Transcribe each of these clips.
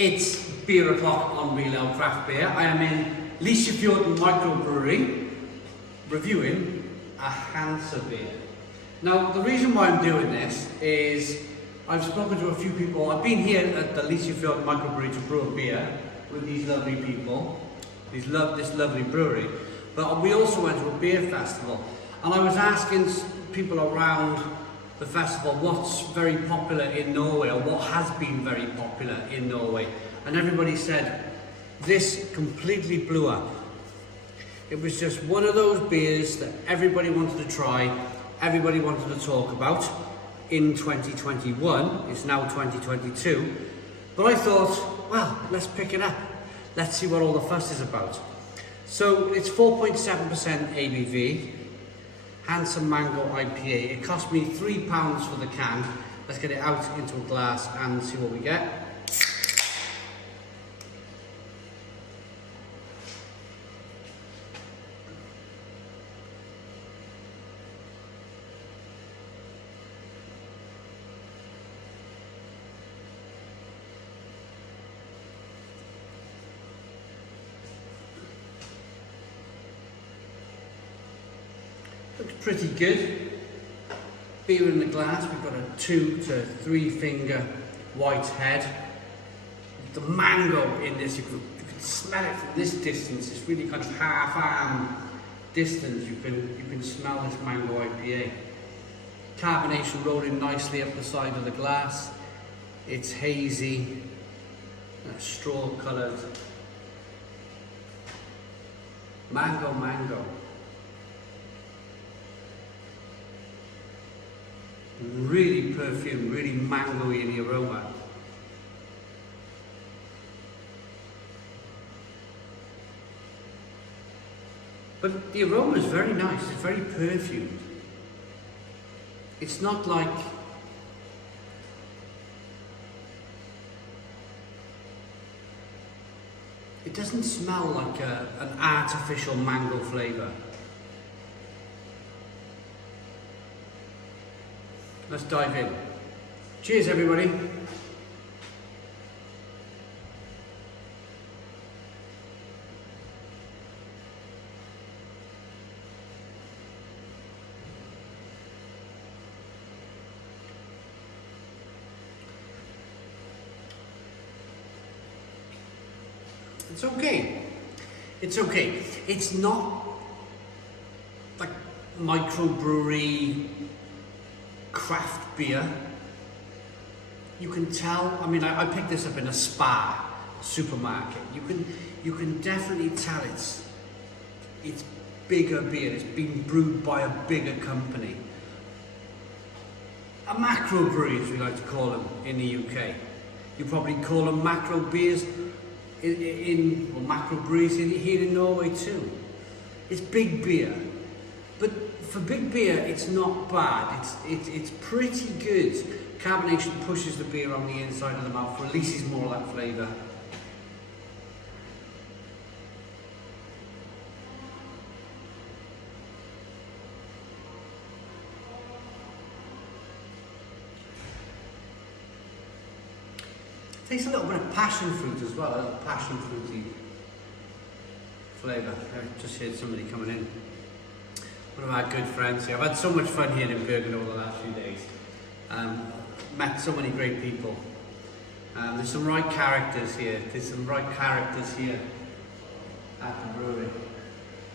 It's beer o'clock on Real Ale Craft Beer. I am in Lichfield Microbrewery reviewing a Hansa beer. Now, the reason why I'm doing this is I've spoken to a few people. I've been here at the Lichfield Microbrewery to brew a beer with these lovely people, this lovely brewery. But we also went to a beer festival, and I was asking people around the festival what's very popular in Norway, or what has been very popular in Norway, and everybody said this completely blew up. It was just one of those beers that everybody wanted to try, everybody wanted to talk about in 2021. It's now 2022, but I thought, well, let's pick it up, let's see what all the fuss is about. So it's 4.7% ABV, Hansa Mango IPA. It cost me £3 for the can. Let's get it out into a glass and see what we get. Looks pretty good. Beer in the glass, we've got a 2 to 3 finger white head. The mango in this, you can smell it from this distance. It's really kind of half-arm distance. You can smell this mango IPA. Carbonation rolling nicely up the side of the glass. It's hazy, straw coloured. Mango. Really perfumed, really mangoey in the aroma. But the aroma is very nice, it's very perfumed. It's not like it doesn't smell like an artificial mango flavour. Let's dive in. Cheers, everybody. It's okay. It's okay. It's not like microbrewery craft beer. You can tell, I mean, I picked this up in a Spa supermarket. You can definitely tell it's bigger beer. It's been brewed by a bigger company. A macro brewery, as we like to call them in the UK. You probably call them macro beers or macro breweries here in Norway too. It's big beer. But for big beer, it's not bad. It's pretty good. Carbonation pushes the beer on the inside of the mouth, releases more of that flavour. Tastes a little bit of passion fruit as well, a passion fruity flavour. I just heard somebody coming in. One of our good friends here. I've had so much fun here in Bergen over the last few days. Met so many great people. There's some right characters here. At the brewery.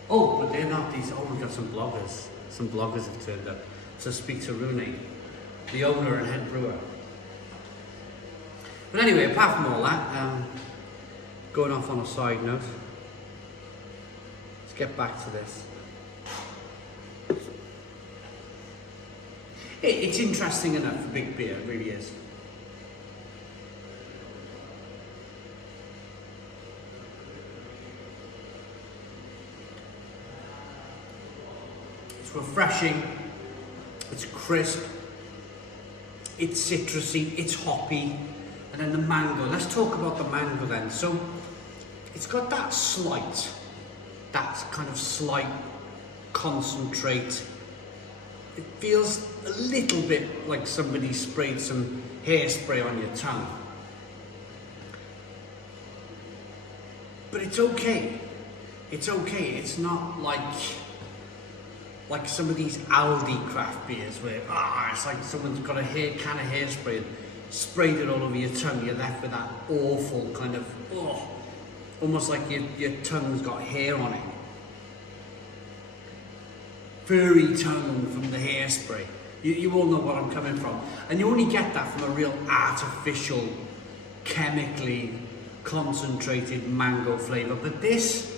Oh, but they're not these. Oh, we've got some bloggers. Some bloggers have turned up to speak to Rune, the owner and head brewer. But anyway, apart from all that, going off on a side note, let's get back to this. It's interesting enough for big beer, it really is. It's refreshing, it's crisp, it's citrusy, it's hoppy, and then the mango. Let's talk about the mango then. So it's got that kind of slight concentrate. It feels a little bit like somebody sprayed some hairspray on your tongue. but it's okay. It's okay. It's not like some of these Aldi craft beers where it's like someone's got a can of hairspray and sprayed it all over your tongue. You're left with that awful kind of almost like your tongue's got hair on it. Furry tongue from the hairspray. You all know where I'm coming from. And you only get that from a real artificial, chemically concentrated mango flavour. But this,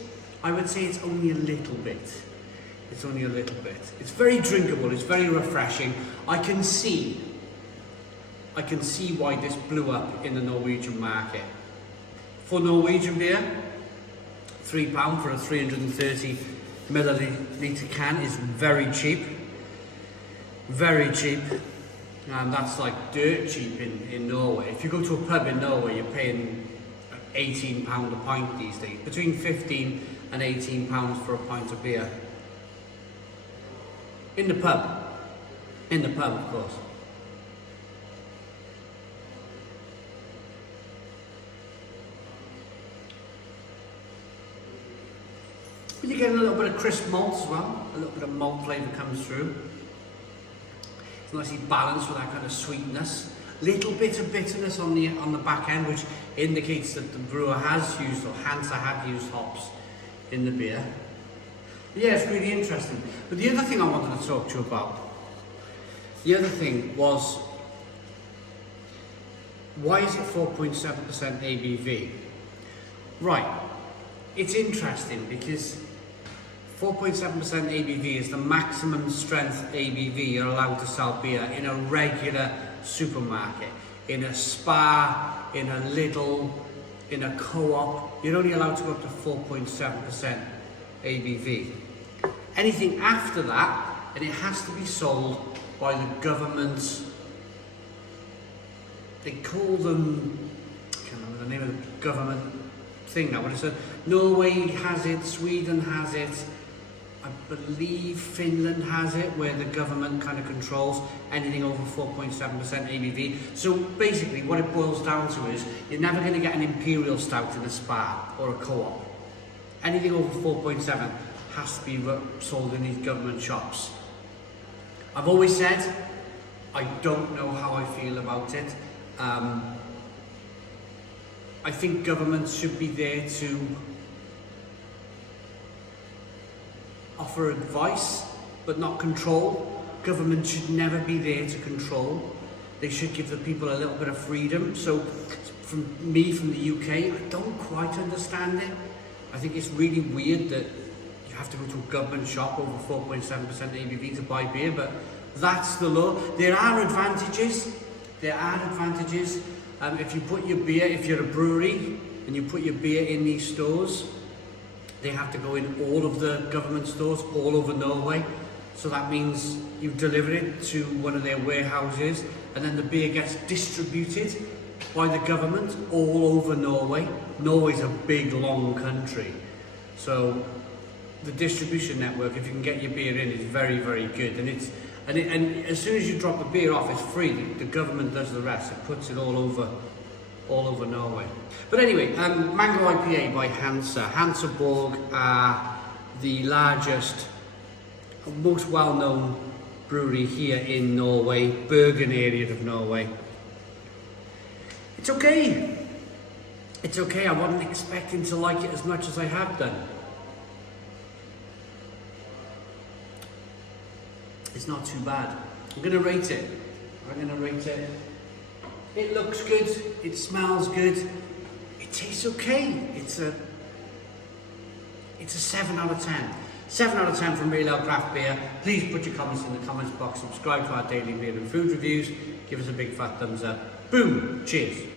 I would say it's only a little bit. It's only a little bit. It's very drinkable, it's very refreshing. I can see why this blew up in the Norwegian market. For Norwegian beer, £3 for a 330 milliliter can is very cheap. Very cheap. And that's like dirt cheap in Norway. If you go to a pub in Norway, you're paying £18 a pint these days. Between £15 and £18 for a pint of beer. In the pub. In the pub, of course. But you're getting a little bit of crisp malt as well. A little bit of malt flavour comes through. It's nicely balanced with that kind of sweetness. Little bit of bitterness on the back end, which indicates that the brewer has used, or Hansa had used, hops in the beer. Yeah, it's really interesting. But the other thing I wanted to talk to you about, the other thing was, why is it 4.7% ABV? Right, it's interesting because 4.7% ABV is the maximum strength ABV you're allowed to sell beer in a regular supermarket, in a Spar, in a Lidl, in a Co-op. You're only allowed to go up to 4.7% ABV. Anything after that, and it has to be sold by the government. They call them, I can't remember the name of the government thing now, but it's Norway has it, Sweden has it, I believe Finland has it, where the government kind of controls anything over 4.7% ABV. So basically what it boils down to is you're never going to get an imperial stout in a Spar or a Co-op. Anything over 4.7 has to be sold in these government shops. I've always said I don't know how I feel about it. I think governments should be there to offer advice, but not control. Government should never be there to control. They should give the people a little bit of freedom. So, from the UK, I don't quite understand it. I think it's really weird that you have to go to a government shop over 4.7% ABV to buy beer, but that's the law. There are advantages. There are advantages. If you put your beer, if you're a brewery and you put your beer in these stores, they have to go in all of the government stores all over Norway. So that means you deliver it to one of their warehouses, and then the beer gets distributed by the government all over Norway. Norway's a big, long country. So the distribution network, if you can get your beer in, is very, very good. And as soon as you drop the beer off, it's free. The government does the rest. It puts it all over Norway. But anyway, Mango IPA by Hansa. Hansa Borg are the largest, most well-known brewery here in Norway, Bergen area of Norway. It's okay. It's okay. I wasn't expecting to like it as much as I have done. It's not too bad. I'm going to rate it. It looks good. It smells good. It tastes okay. It's a 7 out of 10. 7 out of 10 from Real Ale Craft Beer. Please put your comments in the comments box. Subscribe to our daily beer and food reviews. Give us a big fat thumbs up. Boom. Cheers.